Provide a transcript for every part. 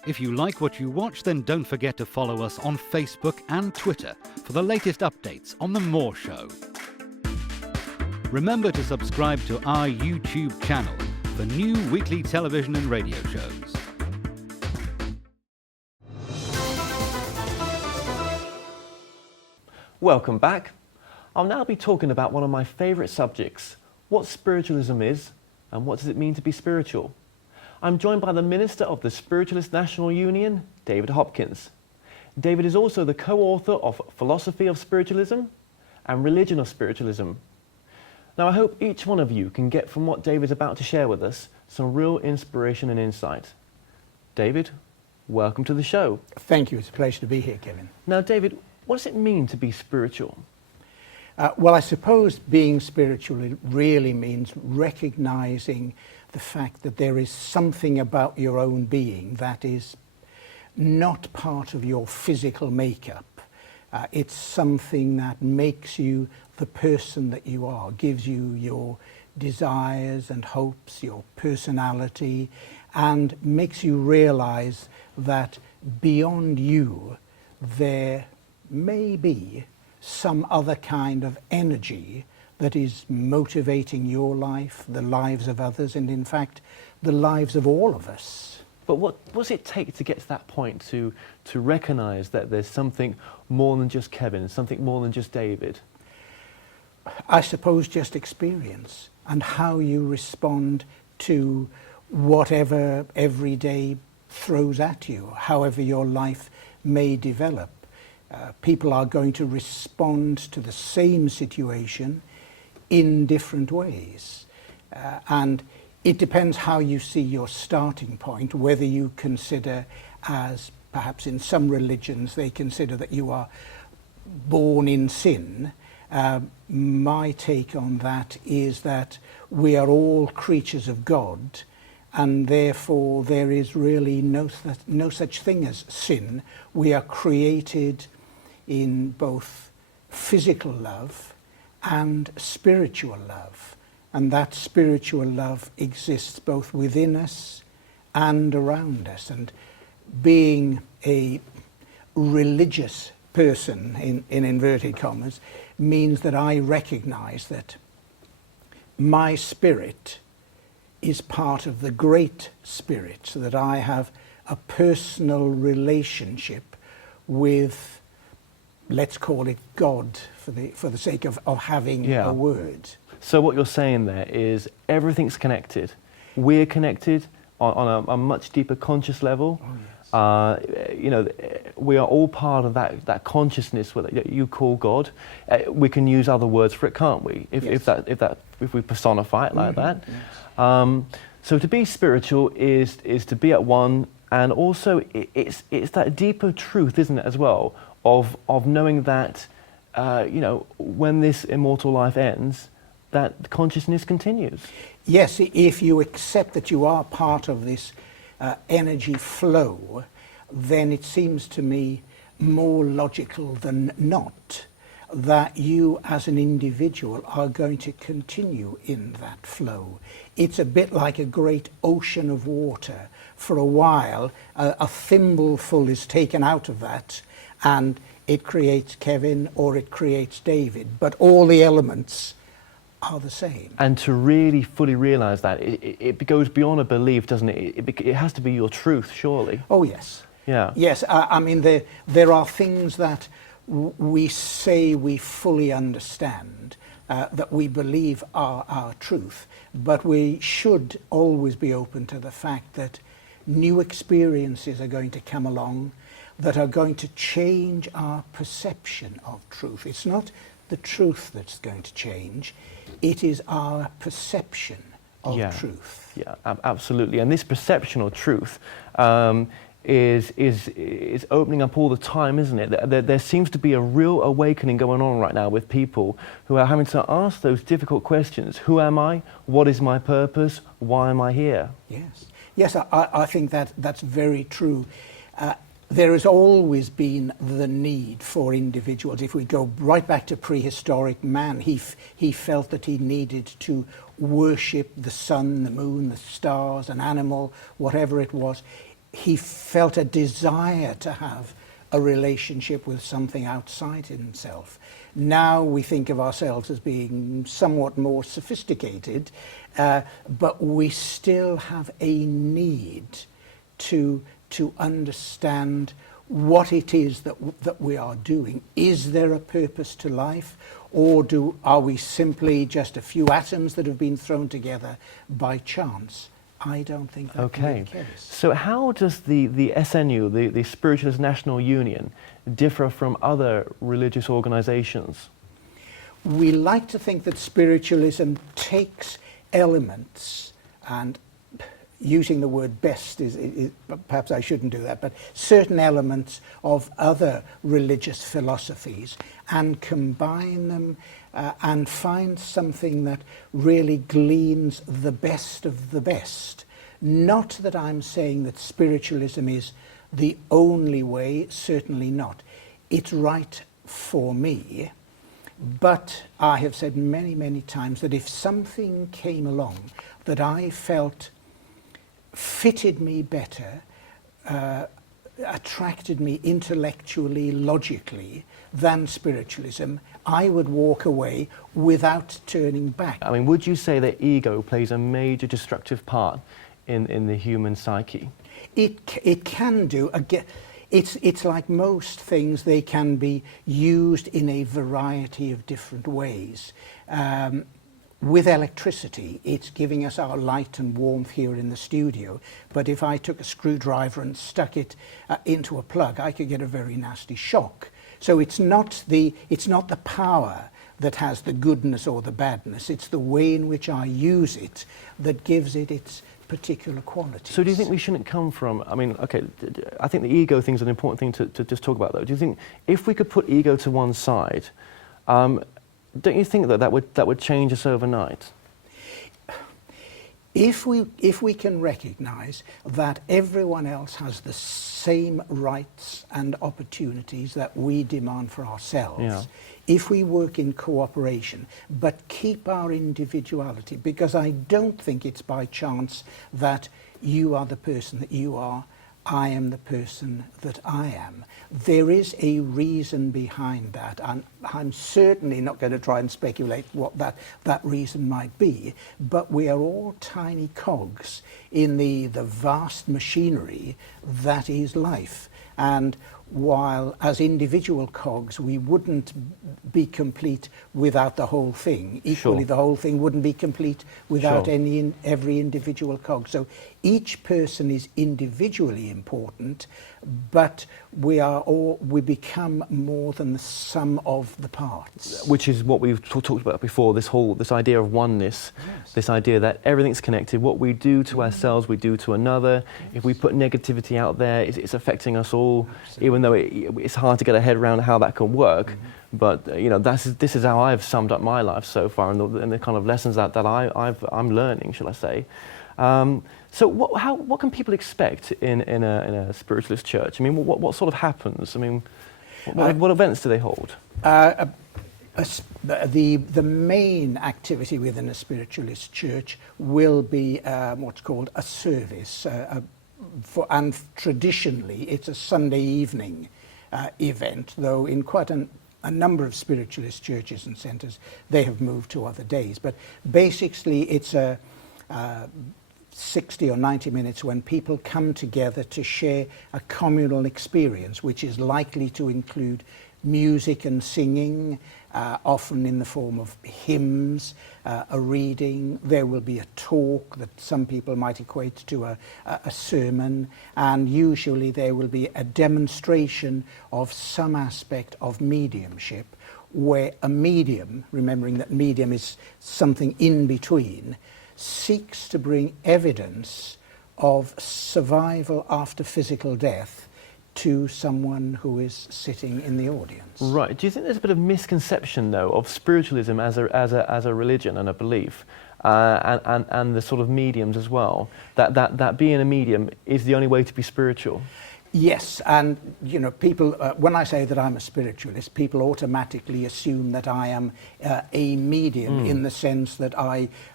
If you like what you watch, then don't forget to follow us on Facebook and Twitter for the latest updates on The More Show. Remember to subscribe to our YouTube channel for new weekly television and radio shows. Welcome back. I'll now be talking about one of my favourite subjects, what spiritualism is and what does it mean to be spiritual. I'm joined by the Minister of the Spiritualists National Union, David Hopkins. David is also the co-author of Philosophy of Spiritualism and Religion of Spiritualism. Now I hope each one of you can get from what David's about to share with us some real inspiration and insight. David, welcome to the show. Thank you, it's a pleasure to be here, Kevin. Now David, what does it mean to be spiritual? Well, I suppose being spiritual really means recognising the fact that there is something about your own being that is not part of your physical makeup. It's something that makes you the person that you are, gives you your desires and hopes, your personality, and makes you realise that beyond you there may be some other kind of energy that is motivating your life, the lives of others, and in fact, the lives of all of us. But what does it take to get to that point, to recognise that there's something more than just Kevin, something more than just David? I suppose just experience and how you respond to whatever every day throws at you, however your life may develop. People are going to respond to the same situation in different ways. And it depends how you see your starting point, whether you consider, as perhaps in some religions they consider that you are born in sin. My take on that is that we are all creatures of God, and therefore there is really no such thing as sin. We are created in both physical love and spiritual love, and that spiritual love exists both within us and around us. And being a religious person, in inverted commas, means that I recognise that my spirit is part of the great spirit, so that I have a personal relationship with, let's call it God, for the sake of having a word. So what you're saying there is everything's connected. We're connected on a much deeper conscious level. Oh, yes. You know, we are all part of that consciousness that you call God. We can use other words for it, can't we? If we personify it like that. Yes. So to be spiritual is to be at one, and also it's that deeper truth, isn't it, as well, of knowing that you know, when this immortal life ends, that consciousness continues. Yes, if you accept that you are part of this energy flow, then it seems to me more logical than not that you as an individual are going to continue in that flow. It's a bit like a great ocean of water. For a while, a thimbleful is taken out of that, and it creates Kevin or it creates David, but all the elements are the same. And to really fully realise that, it goes beyond a belief, doesn't it? It has to be your truth, surely. Oh, yes. Yeah. Yes, I mean, there are things that we say we fully understand, that we believe are our truth, but we should always be open to the fact that new experiences are going to come along that are going to change our perception of truth. It's not the truth that's going to change, it is our perception of truth. Yeah, absolutely. And this perception of truth is opening up all the time, isn't it? There seems to be a real awakening going on right now with people who are having to ask those difficult questions. Who am I? What is my purpose? Why am I here? Yes. Yes, I think that's very true. There has always been the need for individuals. If we go right back to prehistoric man, he felt that he needed to worship the sun, the moon, the stars, an animal, whatever it was. he felt a desire to have a relationship with something outside himself. Now we think of ourselves as being somewhat more sophisticated, but we still have a need to understand what it is that we are doing. Is there a purpose to life, or are we simply just a few atoms that have been thrown together by chance? I don't think that can be the case. So how does the SNU, the Spiritualists National Union, differ from other religious organizations? We like to think that spiritualism takes elements, and using the word best is perhaps I shouldn't do that, but certain elements of other religious philosophies and combine them and find something that really gleans the best of the best. Not that I'm saying that spiritualism is the only way, certainly not. It's right for me, but I have said many, many times that if something came along that I felt fitted me better, attracted me intellectually, logically, than spiritualism, I would walk away without turning back. I mean, would you say that ego plays a major destructive part in the human psyche? It can do. Again, it's like most things, they can be used in a variety of different ways. With electricity, it's giving us our light and warmth here in the studio, but if I took a screwdriver and stuck it into a plug, I could get a very nasty shock. So it's not the power that has the goodness or the badness, it's the way in which I use it that gives it its particular qualities. So do you think we shouldn't come from, I mean, okay, I think the ego thing is an important thing to just talk about though. Do you think if we could put ego to one side, don't you think that would change us overnight? If we can recognize that everyone else has the same rights and opportunities that we demand for ourselves, if we work in cooperation but keep our individuality, because I don't think it's by chance that you are the person that you are, I am the person that I am. There is a reason behind that, and I'm certainly not going to try and speculate what that reason might be, but we are all tiny cogs in the vast machinery that is life. And while as individual cogs we wouldn't be complete without the whole thing, equally the whole thing wouldn't be complete without every individual cog. So each person is individually important, but we become more than the sum of the parts. Which is what we've talked about before, this idea of oneness, this idea that everything's connected. What we do to ourselves, we do to another. If we put negativity out there, it's affecting us all, even though it's hard to get a head around how that can work. But you know, this is how I've summed up my life so far, and the kind of lessons that I'm learning, shall I say. So what can people expect in a spiritualist church? I mean, what sort of happens? I mean, what events do they hold? The main activity within a spiritualist church will be what's called a service, and traditionally it's a Sunday evening event, though in quite a number of spiritualist churches and centres they have moved to other days. But basically it's a 60 or 90 minutes when people come together to share a communal experience, which is likely to include music and singing, often in the form of hymns, a reading. There will be a talk that some people might equate to a sermon, and usually there will be a demonstration of some aspect of mediumship, where a medium, remembering that medium is something in between, seeks to bring evidence of survival after physical death to someone who is sitting in the audience. Right. Do you think there's a bit of misconception, though, of spiritualism as a religion and a belief, and the sort of mediums as well, that being a medium is the only way to be spiritual? Yes, and you know, people, when I say that I'm a spiritualist, people automatically assume that I am a medium in the sense that I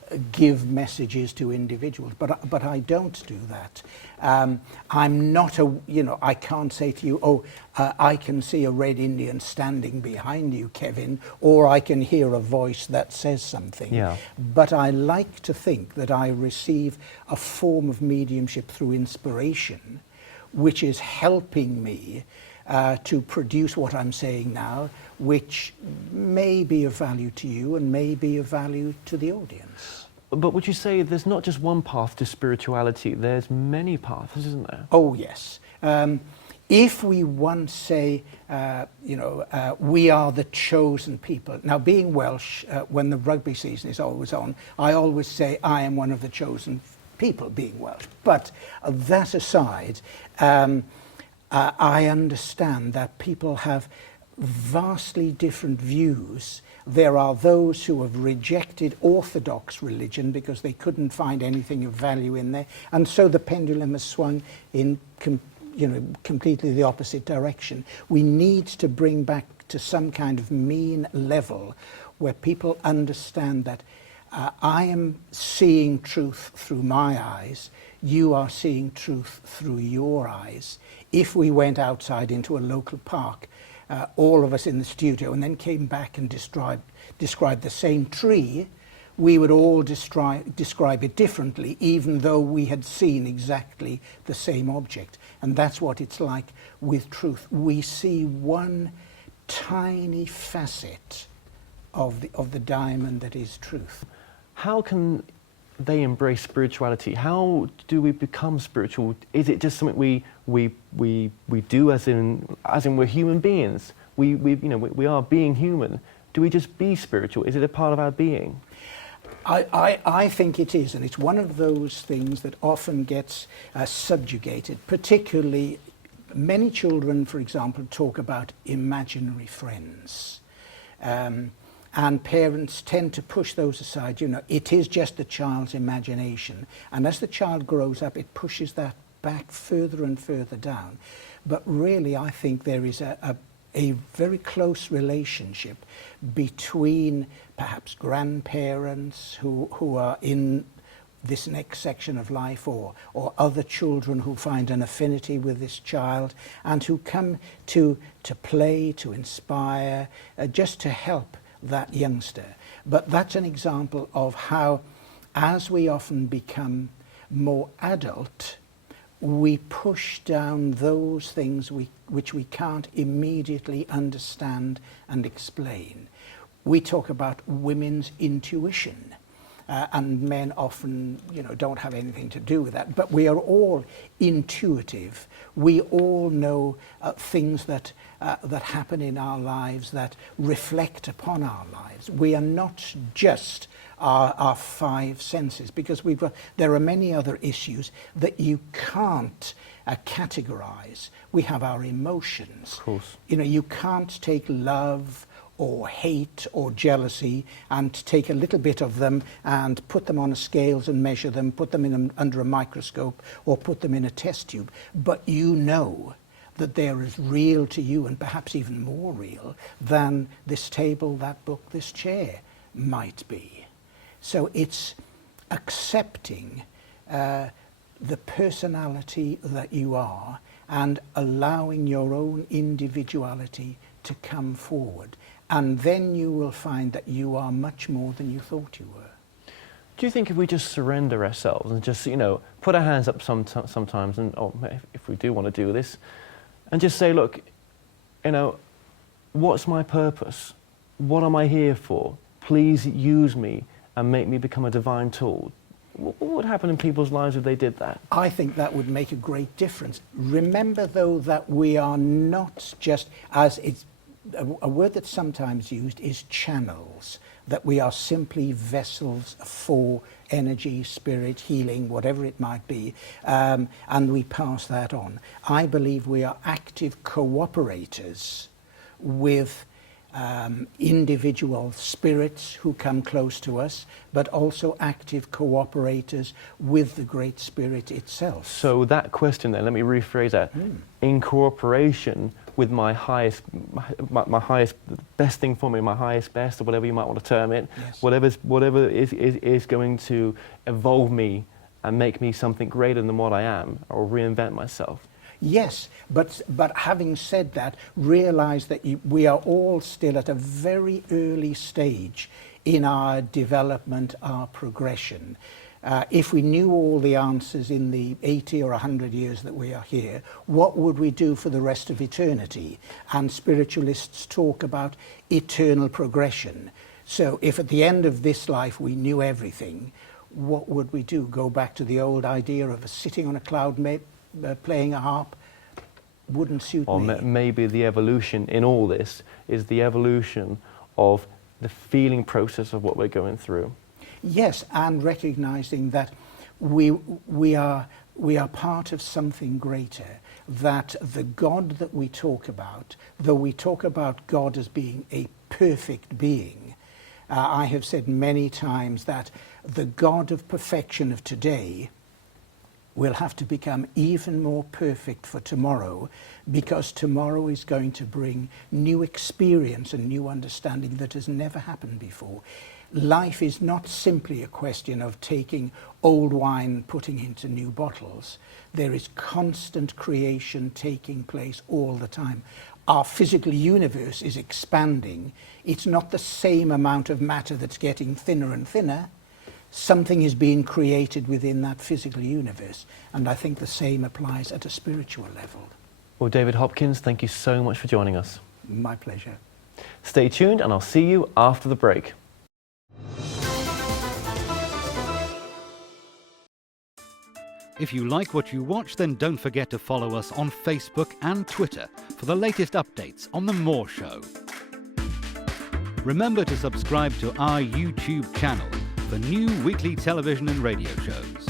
give messages to individuals, but I don't do that. I'm not I can't say to you, oh, I can see a red Indian standing behind you, Kevin, or I can hear a voice that says something. Yeah. But I like to think that I receive a form of mediumship through inspiration, which is helping me to produce what I'm saying now, which may be of value to you and may be of value to the audience. But would you say there's not just one path to spirituality, there's many paths, isn't there? Oh, yes. If we once say, we are the chosen people. Now, being Welsh, when the rugby season is always on, I always say I am one of the chosen people, being Welsh. But that aside, I understand that people have vastly different views. There are those who have rejected orthodox religion because they couldn't find anything of value in there, and so the pendulum has swung in completely the opposite direction. We need to bring back to some kind of mean level where people understand that I am seeing truth through my eyes, you are seeing truth through your eyes. If we went outside into a local park, all of us in the studio, and then came back and described the same tree, we would all describe it differently, even though we had seen exactly the same object. And that's what it's like with truth. We see one tiny facet of the diamond that is truth. How can they embrace spirituality? How do we become spiritual? Is it just something we do as in we're human beings? We are being human. Do we just be spiritual? Is it a part of our being? I think it is, and it's one of those things that often gets subjugated. Particularly, many children, for example, talk about imaginary friends. And parents tend to push those aside. It is just the child's imagination. And as the child grows up, it pushes that back further and further down. But really, I think there is a very close relationship between perhaps grandparents who are in this next section of life, or other children who find an affinity with this child and who come to play, to inspire, just to help that youngster. But that's an example of how, as we often become more adult, we push down those things which we can't immediately understand and explain. We talk about women's intuition, and men often, don't have anything to do with that. But we are all intuitive. We all know things that happen in our lives that reflect upon our lives. We are not just our five senses, because there are many other issues that you can't categorize. We have our emotions. Of course. You can't take love or hate or jealousy and take a little bit of them and put them on a scales and measure them, put them under a microscope or put them in a test tube. But that they're as real to you, and perhaps even more real than this table, that book, this chair might be. So it's accepting the personality that you are and allowing your own individuality to come forward. And then you will find that you are much more than you thought you were. Do you think if we just surrender ourselves and just, put our hands up sometimes, and if we do want to do this, and just say, look, what's my purpose? What am I here for? Please use me and make me become a divine tool. What would happen in people's lives if they did that? I think that would make a great difference. Remember, though, that we are not just, as it's a word that's sometimes used is channels, that we are simply vessels for energy, spirit, healing, whatever it might be, and we pass that on. I believe we are active cooperators with individual spirits who come close to us, but also active cooperators with the Great Spirit itself. So that question then, let me rephrase that. In cooperation with my highest, my highest, best thing for me, my highest best, or whatever you might want to term it, Yes. whatever is going to evolve me and make me something greater than what I am, or reinvent myself. Yes, but having said that, realize that we are all still at a very early stage in our development, our progression. If we knew all the answers in the 80 or 100 years that we are here, what would we do for the rest of eternity? And spiritualists talk about eternal progression. So if at the end of this life we knew everything, what would we do? Go back to the old idea of sitting on a cloud playing a harp? Wouldn't suit Or me. maybe the evolution in all this is the evolution of the feeling process of what we're going through. Yes, and recognizing that we are part of something greater, that the God that we talk about, though we talk about God as being a perfect being, I have said many times that the God of perfection of today will have to become even more perfect for tomorrow, because tomorrow is going to bring new experience and new understanding that has never happened before. Life is not simply a question of taking old wine and putting into new bottles. There is constant creation taking place all the time. Our physical universe is expanding. It's not the same amount of matter that's getting thinner and thinner. Something is being created within that physical universe, and I think the same applies at a spiritual level. Well, David Hopkins, thank you so much for joining us. My pleasure. Stay tuned, and I'll see you after the break. If you like what you watch, then don't forget to follow us on Facebook and Twitter for the latest updates on The More Show. Remember to subscribe to our YouTube channel for new weekly television and radio shows.